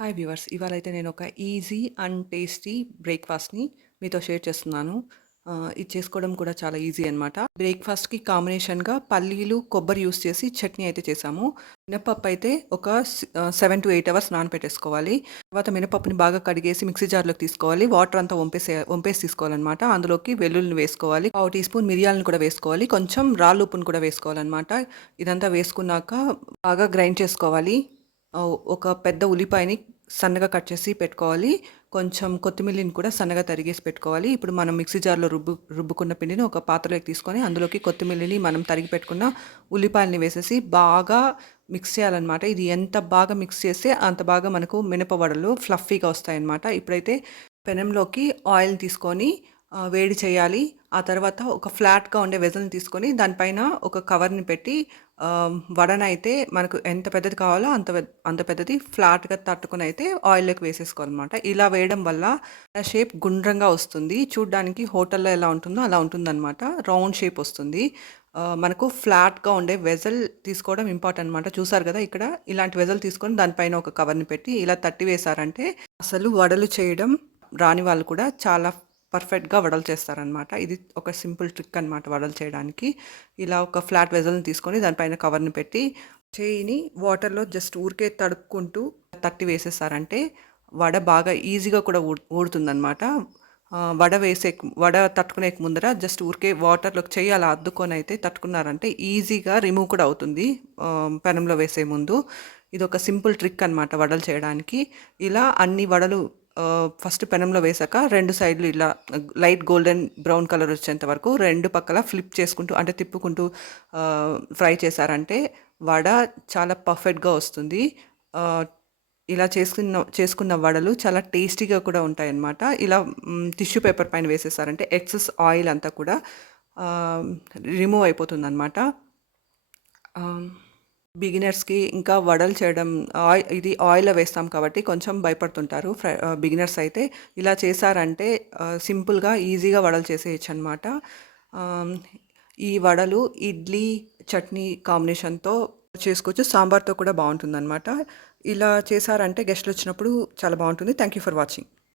Hi viewers, ఇవాళైతే నేను ఒక easy and tasty బ్రేక్ఫాస్ట్ని మీతో షేర్ చేస్తున్నాను. ఇది చేసుకోవడం కూడా చాలా ఈజీ అనమాట. బ్రేక్ఫాస్ట్కి కాంబినేషన్గా పల్లీలు కొబ్బరి యూస్ చేసి చట్నీ అయితే చేసాము. మినపప్పు అయితే ఒక 7 to 8 hours నానపెట్టేసుకోవాలి. తర్వాత మినపప్పుని బాగా కడిగేసి మిక్సీ జార్లోకి తీసుకోవాలి. వాటర్ అంతా వంపేసి తీసుకోవాలన్నమాట. అందులోకి వెల్లుల్లిని వేసుకోవాలి, 1/2 టీ స్పూన్ మిరియాలను కూడా వేసుకోవాలి, కొంచెం రాళ్ళు ఉప్పును కూడా వేసుకోవాలన్నమాట. ఇదంతా వేసుకున్నాక బాగా గ్రైండ్ చేసుకోవాలి. ఒక పెద్ద ఉల్లిపాయని సన్నగా కట్ చేసి పెట్టుకోవాలి. కొంచెం కొత్తిమీరని కూడా సన్నగా తరిగేసి పెట్టుకోవాలి. ఇప్పుడు మనం మిక్సీ జార్లో రుబ్బుకున్న పిండిని ఒక పాత్రలోకి తీసుకొని అందులోకి కొత్తిమీరని మనం తరిగి పెట్టుకున్న ఉల్లిపాయలని వేసేసి బాగా మిక్స్ చేయాలన్నమాట. ఇది ఎంత బాగా మిక్స్ చేస్తే అంత బాగా మనకు మినపవడలు ఫ్లఫీగా వస్తాయన్నమాట. ఇప్పుడైతే పెనంలోకి ఆయిల్ తీసుకొని వేడి చేయాలి. ఆ తర్వాత ఒక ఫ్లాట్గా ఉండే వెజల్ని తీసుకొని దానిపైన ఒక కవర్ని పెట్టి వడనైతే మనకు ఎంత పెద్దది కావాలో అంత పెద్దది ఫ్లాట్గా తట్టుకుని అయితే ఆయిల్లోకి వేసేసుకోవాలన్నమాట. ఇలా వేయడం వల్ల షేప్ గుండ్రంగా వస్తుంది. చూడ్డానికి హోటల్లో ఎలా ఉంటుందో అలా ఉంటుందన్నమాట. రౌండ్ షేప్ వస్తుంది. మనకు ఫ్లాట్గా ఉండే వెజల్ తీసుకోవడం ఇంపార్టెంట్ అనమాట. చూసారు కదా, ఇక్కడ ఇలాంటి వెజల్ తీసుకొని దానిపైన ఒక కవర్ని పెట్టి ఇలా తట్టి వేశారంటే అసలు వడలు చేయడం రాని వాళ్ళు కూడా చాలా పర్ఫెక్ట్గా వడలు చేస్తారనమాట. ఇది ఒక సింపుల్ ట్రిక్ అనమాట వడలు చేయడానికి. ఇలా ఒక ఫ్లాట్ వెజల్ని తీసుకొని దానిపైన కవర్ని పెట్టి చేయిని వాటర్లో జస్ట్ ఊరికే తడుపుకుంటూ తట్టి వేసేసారంటే వడ బాగా ఈజీగా కూడా ఊడుతుందనమాట. వడ తట్టుకునే ముందర జస్ట్ ఊరికే వాటర్లోకి చెయ్యి అలా అద్దుకొని అయితే తట్టుకున్నారంటే ఈజీగా రిమూవ్ కూడా అవుతుంది పెనంలో వేసే ముందు. ఇది ఒక సింపుల్ ట్రిక్ అనమాట వడలు చేయడానికి. ఇలా అన్ని వడలు ఫస్ట్ పెనంలో వేసాక 2 సైడ్లు ఇలా లైట్ గోల్డెన్ బ్రౌన్ కలర్ వచ్చేంత వరకు 2 పక్కల ఫ్లిప్ చేసుకుంటూ అంటే తిప్పుకుంటూ ఫ్రై చేశారంటే వడ చాలా పర్ఫెక్ట్గా వస్తుంది. ఇలా చేసుకున్న వడలు చాలా టేస్టీగా కూడా ఉంటాయన్నమాట. ఇలా టిష్యూ పేపర్ పైన వేసేసారంటే ఎక్సెస్ ఆయిల్ అంతా కూడా రిమూవ్ అయిపోతుందన్నమాట. బిగినర్స్కి ఇంకా వడలు చేయడం ఇది ఆయిల్లో వేస్తాం కాబట్టి కొంచెం భయపడుతుంటారు బిగినర్స్ అయితే. ఇలా చేశారంటే సింపుల్గా ఈజీగా వడలు చేసేయచ్చు అనమాట. ఈ వడలు ఇడ్లీ చట్నీ కాంబినేషన్తో చేసుకోవచ్చు, సాంబార్తో కూడా బాగుంటుందన్నమాట. ఇలా చేశారంటే గెస్ట్లు వచ్చినప్పుడు చాలా బాగుంటుంది. Thank you for watching.